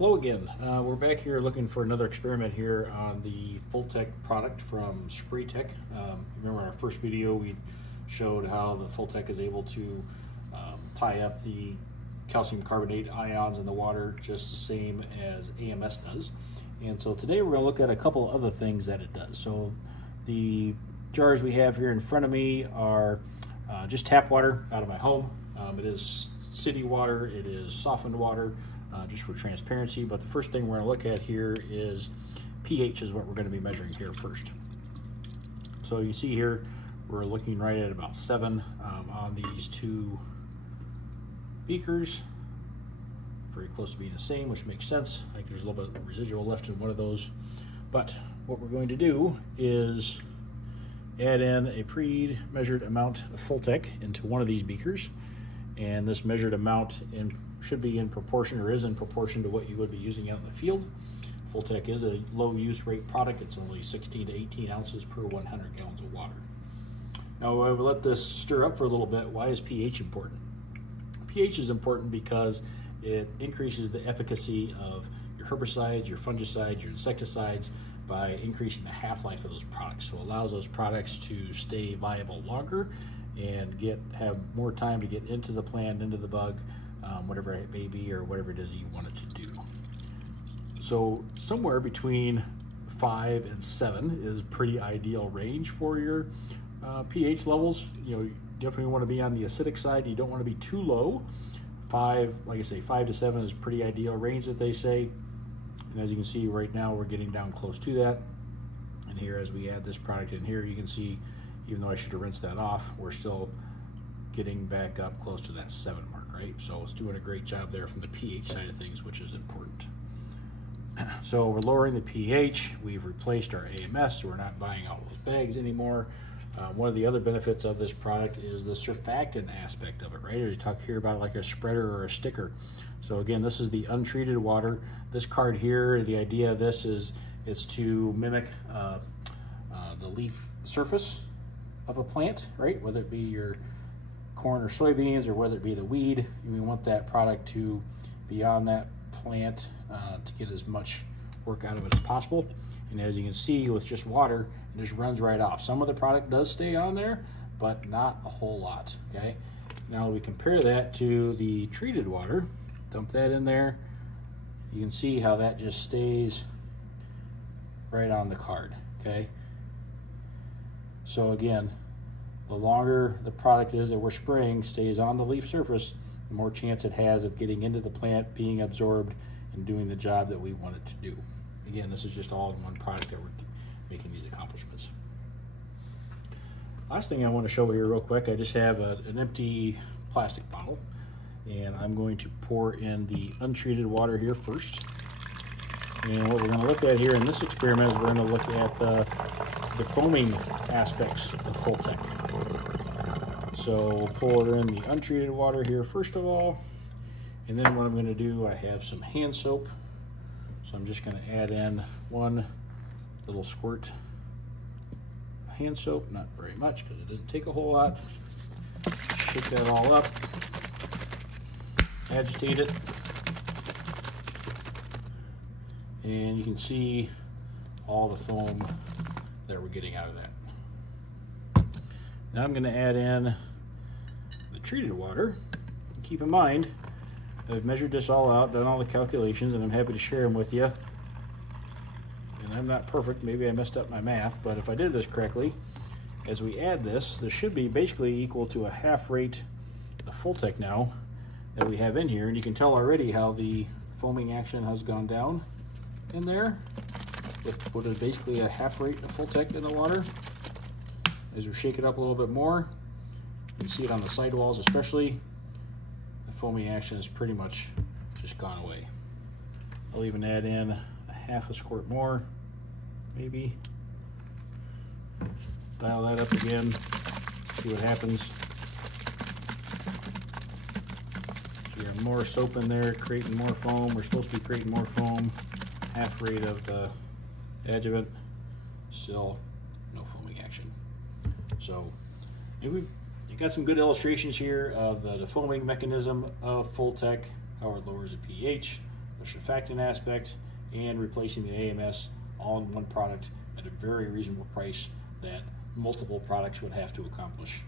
Hello again. We're back here looking for another experiment here on the FullTec product from FullTec. Remember in our first video we showed how the FullTec is able to tie up the calcium carbonate ions in the water just the same as AMS does. And so today we're going to look at a couple other things that it does. So the jars we have here in front of me are just tap water out of my home. It is city water, it is softened water, just for transparency. But the first thing we're going to look at here is pH is what we're going to be measuring here first. So you see here we're looking right at about 7 on these two beakers, very close to being the same, which makes sense. I think there's a little bit of residual left in one of those. But what we're going to do is add in a pre-measured amount of FullTec into one of these beakers, and this measured amount should be in proportion, or is in proportion, to what you would be using out in the field. FullTec is a low use rate product. It's only 16 to 18 ounces per 100 gallons of water. Now I will let this stir up for a little bit. Why is pH important? pH is important because it increases the efficacy of your herbicides, your fungicides, your insecticides by increasing the half-life of those products. So it allows those products to stay viable longer and have more time to get into the plant, into the bug, whatever it may be, or whatever it is that you want it to do. So somewhere between 5 and 7 is pretty ideal range for your pH levels. You definitely want to be on the acidic side. You don't want to be too low. 5, like I say, 5 to 7 is pretty ideal range that they say. And as you can see right now, we're getting down close to that. And here, as we add this product in here, you can see, even though I should have rinsed that off, we're still getting back up close to that 7 mark, right? So it's doing a great job there from the pH side of things, which is important. So we're lowering the pH. We've replaced our AMS, so we're not buying all those bags anymore. One of the other benefits of this product is the surfactant aspect of it, right? You talk here about it like a spreader or a sticker. So again, this is the untreated water. This card here, the idea of this is to mimic the leaf surface of a plant, right? Whether it be your corn or soybeans, or whether it be the weed, we want that product to be on that plant to get as much work out of it as possible. And as you can see, with just water, it just runs right off. Some of the product does stay on there, but not a whole lot, okay? Now we compare that to the treated water, dump that in there, you can see how that just stays right on the card, okay? So again, the longer the product is that we're spraying stays on the leaf surface, the more chance it has of getting into the plant, being absorbed, and doing the job that we want it to do. Again, this is just all in one product that we're making these accomplishments. Last thing I want to show here real quick, I just have an empty plastic bottle, and I'm going to pour in the untreated water here first. And what we're going to look at here in this experiment is we're going to look at the foaming aspects of FullTec. So pour in the untreated water here first of all, and then what I'm going to do, I have some hand soap. So I'm just going to add in one little squirt of hand soap, not very much because it doesn't take a whole lot. Shake that all up, agitate it, and you can see all the foam that we're getting out of that. Now I'm going to add in the treated water. Keep in mind, I've measured this all out, done all the calculations, and I'm happy to share them with you. And I'm not perfect, maybe I messed up my math, but if I did this correctly, as we add this should be basically equal to a half rate of FullTec now that we have in here. And you can tell already how the foaming action has gone down in there with what is basically a half rate of FullTec in the water. As we shake it up a little bit more, you can see it on the sidewalls especially. Foaming action is pretty much just gone away. I'll even add in a half a squirt more, maybe. Dial that up again, see what happens. So we have more soap in there, creating more foam. We're supposed to be creating more foam. Half rate of the Adjuvant, still no foaming action. So maybe you got some good illustrations here of the foaming mechanism of FullTec, how it lowers the pH, the surfactant aspect, and replacing the AMS all in one product at a very reasonable price that multiple products would have to accomplish.